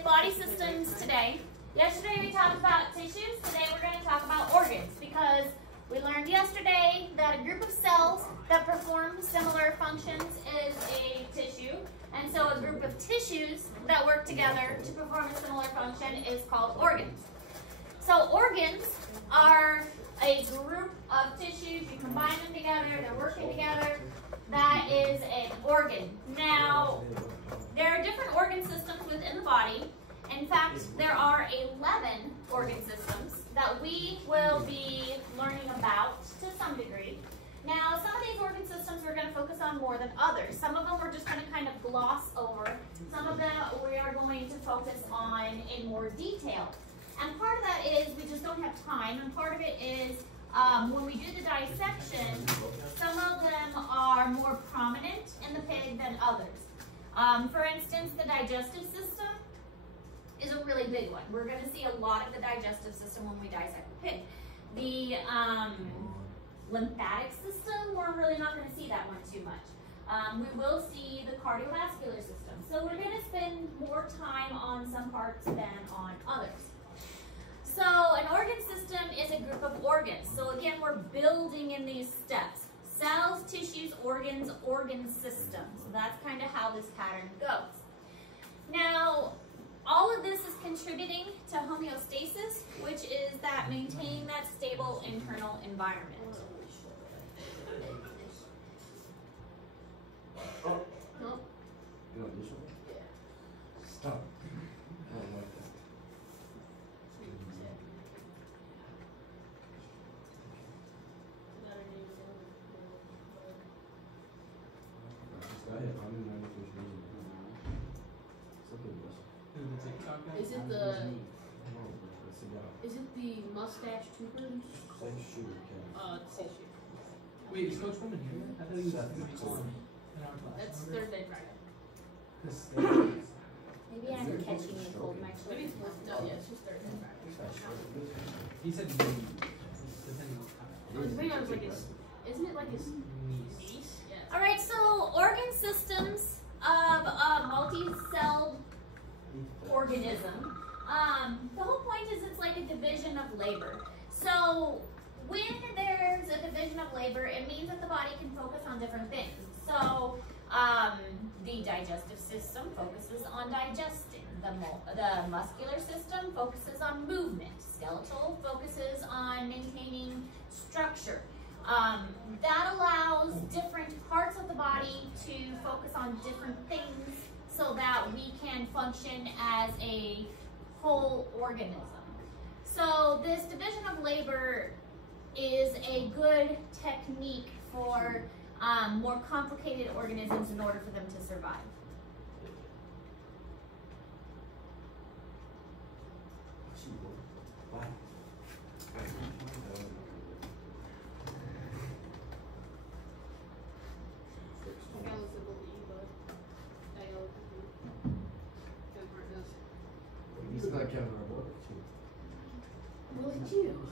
with body systems today. Yesterday we talked about tissues. Today we're going to talk about organs because we learned yesterday that a group of cells that perform similar functions is a tissue. And so a group of tissues that work together to perform a similar function is called organs. So organs are a group of tissues. You combine them together, they're working together. That is an organ. Now, there are different organ systems within the body. In fact, there are 11 organ systems that we will be learning about to some degree. Now, some of these organ systems we're going to focus on more than others. Some of them we're just going to kind of gloss over. Some of them we are going to focus on in more detail. And part of that is we just don't have time, and part of it is when we do the dissection, some of them are more prominent in the pig than others. For instance, the digestive system is a really big one. We're going to see a lot of the digestive system when we dissect the pig. The lymphatic system, we're really not going to see that one too much. We will see the cardiovascular system. So we're going to spend more time on some parts than on others. So an organ system is a group of organs. So again, we're building in these steps. Cells, tissues, organs, organ systems. So that's kind of how this pattern goes. Now, all of this is contributing to homeostasis, which is that maintaining that stable internal environment. Oh. No. You want this one? Yeah. Stop. I don't like that. Is it the mustache troopers? Wait, is Coach Roman here? I thought he was on in our class. That's Thursday, Friday. Maybe I'm catching a cold. My Maybe it's no, yeah, it's just Thursday, Friday. He said maybe, depending on time. I was thinking, I was like, isn't it like his niece? Yeah. All right, so organ systems of a multi-celled organism. The whole point is it's like a division of labor. So when there's a division of labor, it means that the body can focus on different things. So the digestive system focuses on digesting. The muscular system focuses on movement. Skeletal focuses on maintaining structure. That allows different parts of the body to focus on different things so that we can function as a whole organism. So this division of labor is a good technique for more complicated organisms in order for them to survive. Look at you.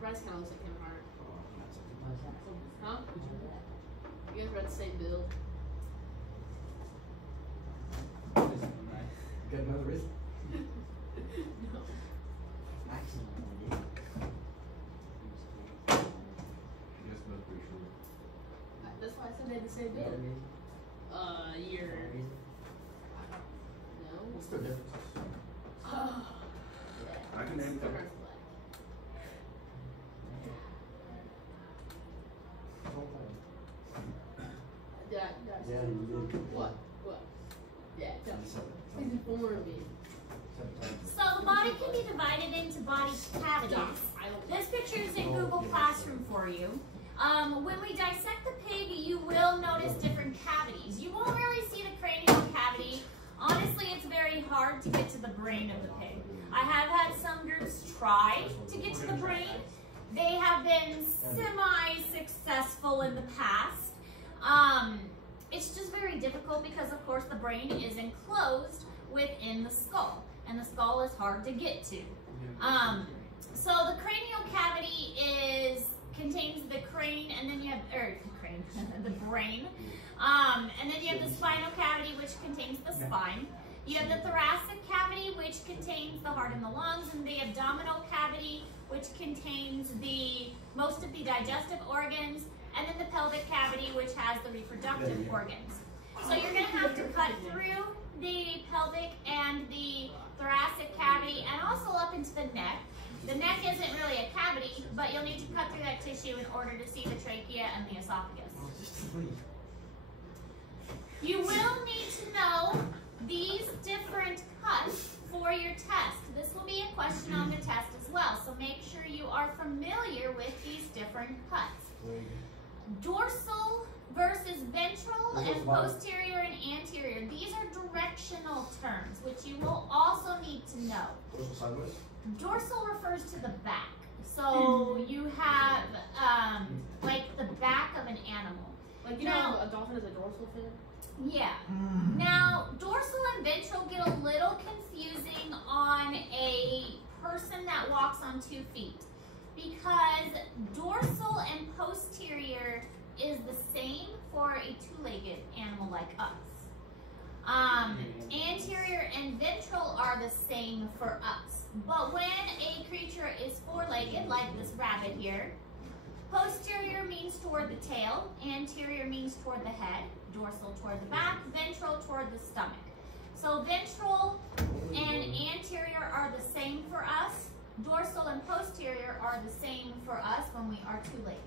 Bryce kind of looks like Kevin Hart. Huh? You guys read the same build? Got another wrist? No. That's why I said they had the same build. Year. No. What's the difference? Yeah. I can name them. Yeah, you did. What? Yeah, please inform me. So the body can be divided into body cavities. This picture is in Google Classroom for you. When we dissect the pig, you will notice different cavities. You won't really see the cranial cavity. Honestly, it's very hard to get to the brain of the pig. I have had some groups try to get to the brain. They have been semi-successful in the past. It's just very difficult because, of course, the brain is enclosed within the skull, and the skull is hard to get to. So the cranial cavity contains the crane, and then you have, the brain, and then you have the spinal cavity, which contains the spine. You have the thoracic cavity, which contains the heart and the lungs, and the abdominal cavity, which contains most of the digestive organs, and then the pelvic cavity, which has the reproductive organs. So you're going to have to cut through the pelvic and the thoracic cavity, and also up into the neck. The neck isn't really a cavity, but you'll need to cut through that tissue in order to see the trachea and the esophagus. You will need to know these different cuts for your test. This will be a question on the test as well, so make sure you are familiar with these different cuts. Dorsal versus ventral and posterior and anterior. These are directional terms, which you will also need to know. Dorsal sideways? Dorsal refers to the back. So you have like the back of an animal. Like, you know, a dolphin is a dorsal fin? Yeah. Now, dorsal and ventral get a little confusing on a person that walks on 2 feet, because dorsal and posterior is the same for a 2-legged animal like us. Anterior and ventral are the same for us. But when a creature is 4-legged, like this rabbit here, posterior means toward the tail, anterior means toward the head, dorsal toward the back, ventral toward the stomach. So ventral and anterior are the same for us. Dorsal and posterior are the same for us when we are 2-legged.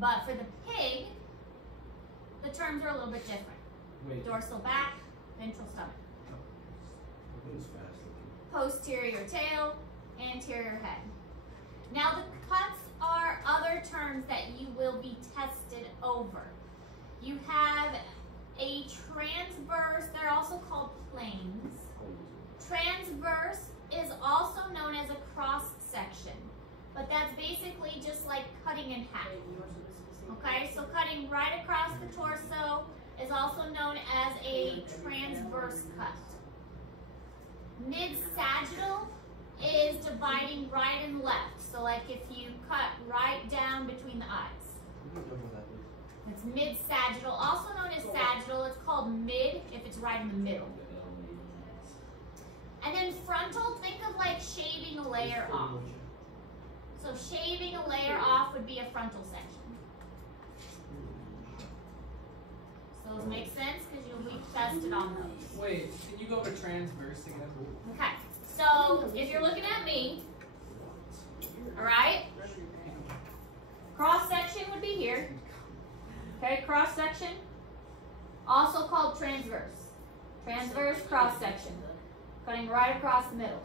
But for the pig, the terms are a little bit different. Dorsal back, ventral stomach. Posterior tail, anterior head. Now the cuts are other terms that you will be tested over. You have a transverse, they're also called planes. Transverse is also known as a cross section, but that's basically just like cutting in half. Okay, so cutting right across the torso is also known as a transverse cut. Mid-sagittal is dividing right and left. So like if you cut right down between the eyes. It's mid-sagittal, also known as sagittal. It's called mid if it's right in the middle. And then frontal, think of like shaving a layer off. So shaving a layer off would be a frontal section. So those make sense because you'll be tested on those. Wait, can you go to transverse again? Okay, so if you're looking at me, all right, cross section would be here. Okay, cross section, also called transverse. Transverse cross section, cutting right across the middle.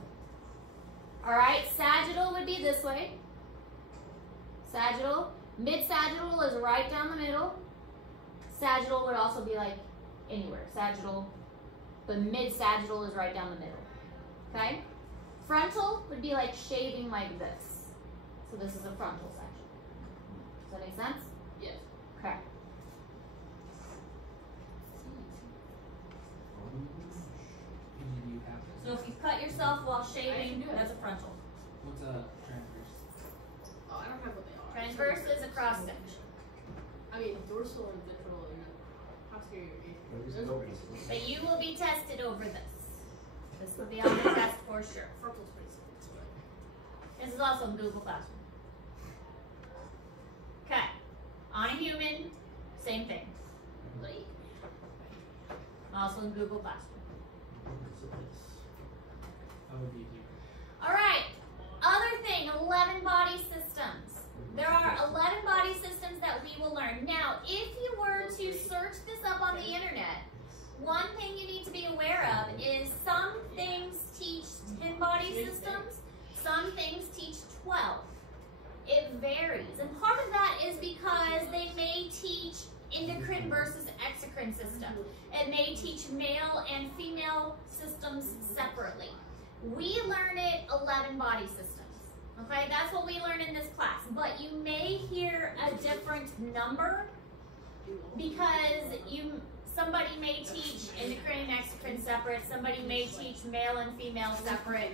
All right, sagittal would be this way. Sagittal, mid-sagittal is right down the middle. Sagittal would also be like anywhere, sagittal, but mid-sagittal is right down the middle. Okay? Frontal would be like shaving like this. So this is a frontal section. Does that make sense? Yes. Okay. So if you cut yourself while shaving, that's a frontal. What's a transverse? Oh, I don't have what they are. Transverse is a cross section. I mean, dorsal and ventral and posterior. But you will be tested over this. This will be on the test for sure. Frontal's pretty simple. This is also in Google Classroom. Okay. On a human, same thing. Also in Google Classroom. That would be here. All right. Other thing, 11 body systems. There are 11 body systems that we will learn. Now, if you were to search this up on the internet, one thing you need to be aware of is some things teach 10 body systems, some things teach 12. It varies. And part of that is because they may teach endocrine versus exocrine system. It may teach male and female systems separately. We learn it 11 body systems. Okay, that's what we learn in this class. But you may hear a different number because somebody may teach endocrine and exocrine separate, somebody may teach male and female separate.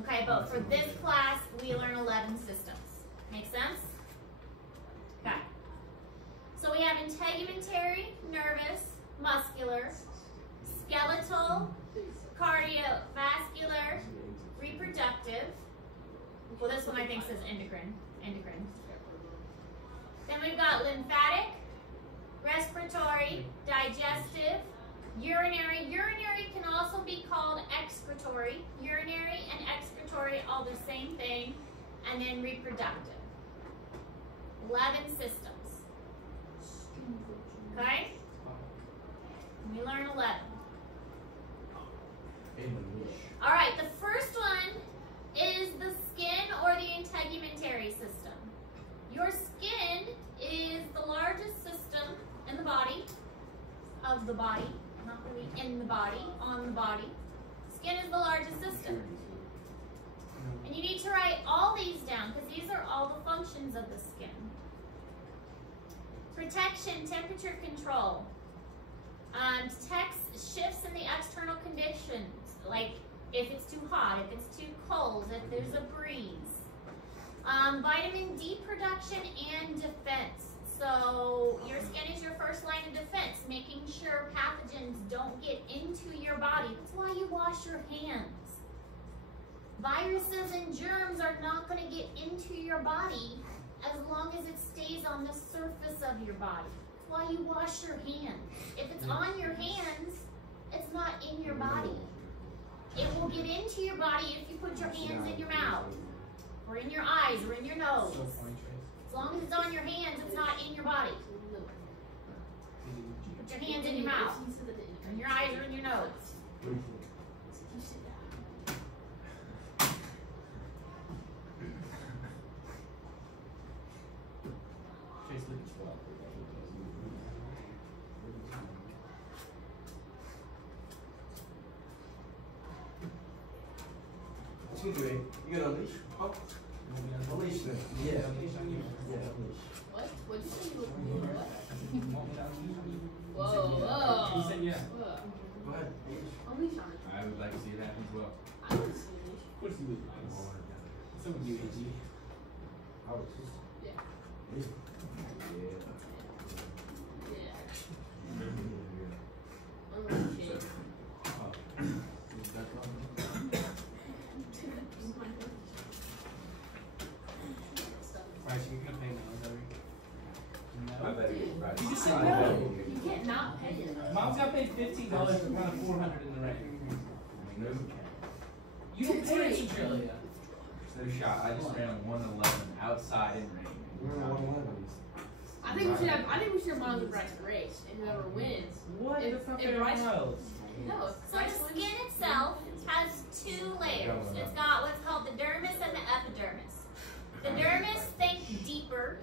Okay, but for this class, we learn 11 systems. Make sense? Okay. So we have integumentary, nervous, muscular, skeletal, cardiovascular, reproductive. Well, this one I think says endocrine. Then we've got lymphatic, respiratory, digestive, urinary. Urinary can also be called excretory. Urinary and excretory, all the same thing. And then reproductive. 11 systems. Okay? We learn 11. All right, the first one is the skin or the integumentary system. Your skin is the largest system in the body, of the body, not really in the body, on the body. Skin is the largest system. And you need to write all these down because these are all the functions of the skin. Protection, temperature control. Detects shifts in the external conditions, like if it's too hot, if it's too cold, if there's a breeze. Vitamin D production and defense. So your skin is your first line of defense, making sure pathogens don't get into your body. That's why you wash your hands. Viruses and germs are not going to get into your body as long as it stays on the surface of your body. That's why you wash your hands. If it's on your hands, it's not in your body. It will get into your body if you put your hands in your mouth, or in your eyes, or in your nose. As long as it's on your hands, it's not in your body. Put your hands in your mouth, in your eyes, or in your nose. What you doing? You got a leash? Oh. A leash then? Yeah. Yeah, a leash. What? What'd you say? What? Whoa, Whoa. He said yeah. Whoa. Go ahead. A leash on it. I would like to see that as well. I want to see a leash. Of course you would. So would you, AG. I was Yeah. Yeah. Yeah. I'm gonna shake. Right, so you're gonna pay now, is that right? I bet you're right. You just said I no. bet you- You can't not pay it. Mom's got paid $15 for kind of 400 in the ring. No. You don't pay in Australia. No shot. I just ran a 111 outside in rain. We're on 111. I think we should have Miles and Bryce race, and whoever wins. What? If- That's not if fair Bryce- miles. No. if So Bryce the wins- skin itself has two layers. It's got what's called the dermis and the epidermis. The dermis, think deeper.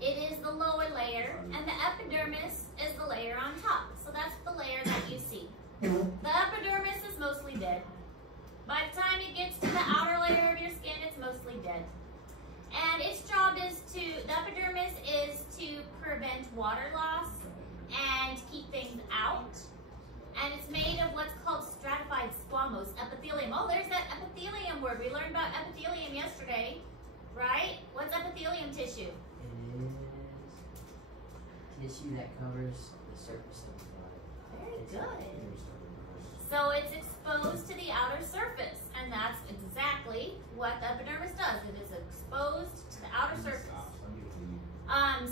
It is the lower layer, and the epidermis is the layer on top. So that's the layer that you see. The epidermis is mostly dead. By the time it gets to the outer layer of your skin, it's mostly dead. And its job is the epidermis is to prevent water loss and keep things out. And it's made of what's called stratified squamous epithelium. Oh, there's that epithelium word. We learned about epithelium yesterday, right? What's epithelium tissue? It is tissue that covers the surface of the body. Very good. So it's exposed to the outer surface, and that's exactly what the epidermis does. It is exposed to the outer surface.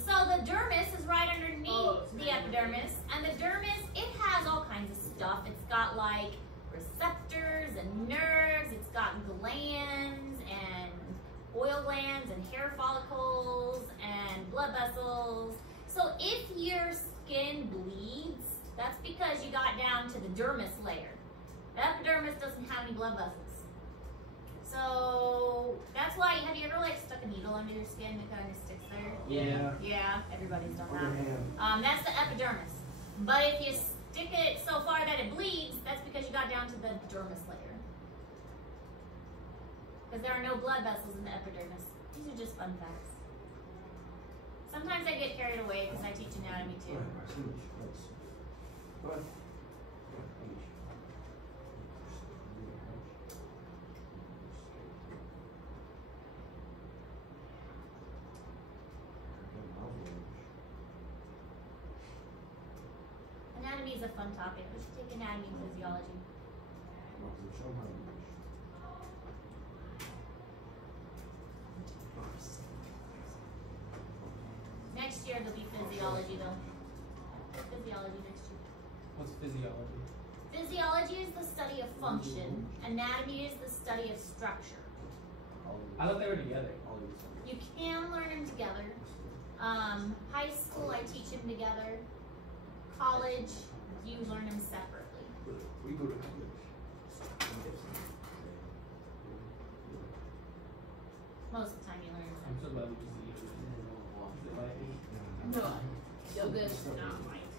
So the dermis is right underneath the epidermis, and the dermis, it has all kinds of stuff. It's got like receptors and nerves, it's got glands and oil glands and hair follicles and blood vessels. So if your skin bleeds, that's because you got down to the dermis layer. The epidermis doesn't have any blood vessels. So that's why, have you ever like stuck a needle under your skin that kind of sticks there? Yeah. Yeah, everybody's done Put your that. hand. That's the epidermis. But if you stick it so far that it bleeds, that's because you got down to the dermis layer. Because there are no blood vessels in the epidermis. These are just fun facts. Sometimes I get carried away because I teach anatomy too. Go ahead. Anatomy is a fun topic. We should take anatomy and physiology. Next year there'll be physiology though. Physiology next year. What's physiology? Physiology is the study of function. Anatomy is the study of structure. I thought they were together. You can learn them together. High school, I teach them together. College, you learn them separately. We go to college. Most of the time you learn them I'm so glad we just eat it. No. Yo, this is not right.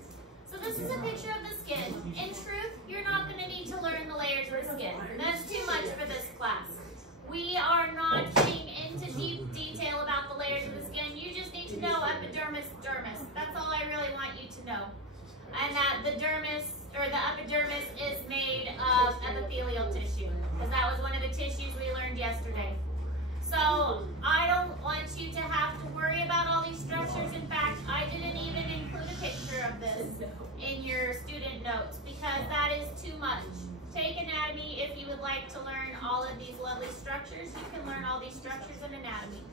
So this is a picture of the skin. In truth, you're not going to need to learn the layers of the skin. That's too much for this class. We are not getting into deep detail about the layers of the skin. You just need to know epidermis, dermis. That's all I really want you to know. And that the dermis, or the epidermis, is made of epithelial tissue. Because that was one of the tissues we learned yesterday. So I don't want you to have to worry about all these structures. In fact, I didn't even include a picture of this in your student notes because that is too much. Take anatomy if you would like to learn all of these lovely structures. You can learn all these structures in anatomy.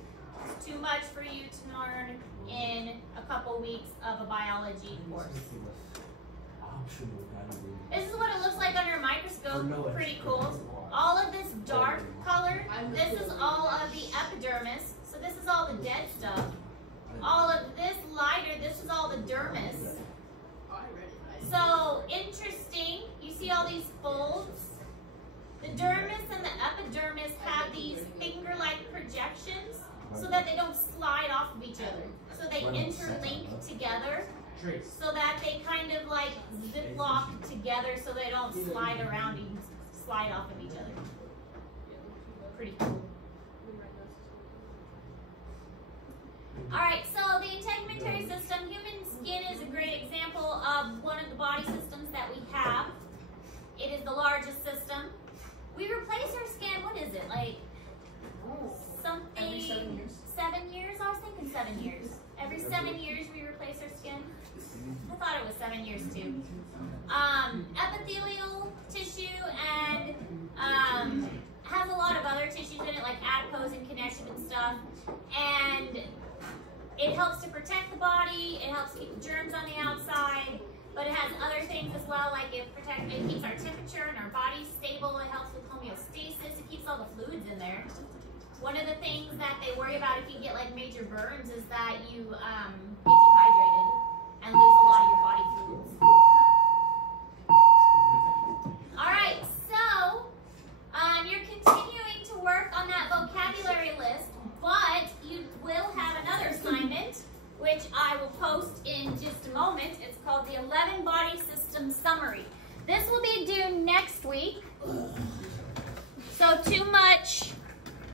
It's too much for you to learn in a couple weeks of a biology course. This is what it looks like under a microscope. Pretty cool. All of this dark color, this is all of the epidermis. So this is all the dead stuff. All of this lighter, this is all the dermis. So interesting, you see all these folds? The dermis and the epidermis have these finger-like projections so that they don't slide off of each other. So they interlink together so that they kind of like zip lock together so they don't slide around and slide off of each other. Pretty cool. Alright, so the integumentary system, human skin is a great example of one of the body systems that we have. It is the largest system. We replace our skin, what is it, like something? Every 7 years. 7 years? I was thinking 7 years. Every 7 years we replace our skin. I thought it was 7 years too. Epithelial tissue and has a lot of other tissues in it like adipose and connective and stuff. And it helps to protect the body, it helps keep germs on the outside, but it has other things as well, like it keeps our temperature and our body stable, it helps with homeostasis, it keeps all the fluids in there. One of the things that they worry about if you get like major burns is that you get dehydrated and lose a lot of your body fluids. Alright, so you're continuing to work on that vocabulary list, but you will have another assignment, which I will post in just a moment. It's called the 11 Body System Summary. This will be due next week, so too much